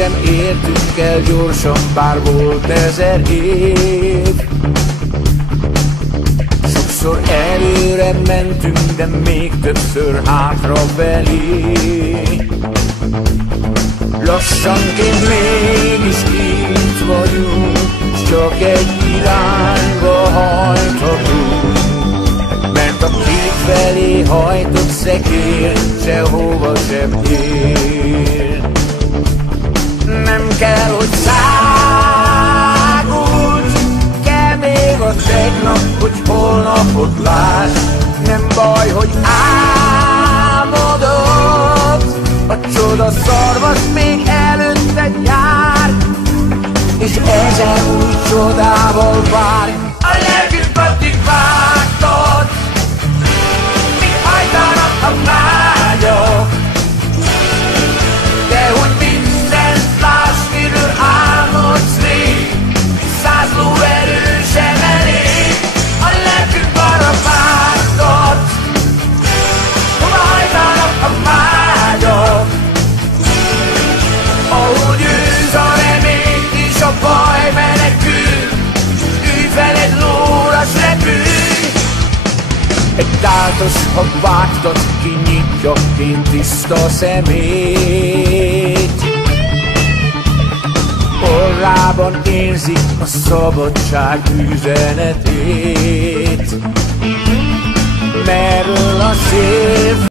sem értünk el gyorsan, bár volt 1000 év. Sokszor előre mentünk, de még többször hátrafelé. Lassanként mégis itt vagyunk, s csak egy irányba hajthatunk, mert a két felé hajtott szekér sehova sem ér. Nem kell, hogy szágulj, kell még a tegnap, hogy holnapot lásd. Nem baj, hogy álmodod, a csoda szarvas még előtted jár, és ezer új csodával várj. A lelkünk addig vágtad, míg hajtanak a vágyok, de hogy mindent láss, miről álmodsz rég, 100 lóerő sem elég. A lelkünk arra vágtad, hova hajtanak a vágyok, ahogy őz a remény és a baj menekül, ülj fel egy lóra, s repülj. Egy táltos, ha vágtad, kinyitja én tiszta szemét. Orrában érzi a szabadság üzenetét. Merül a szél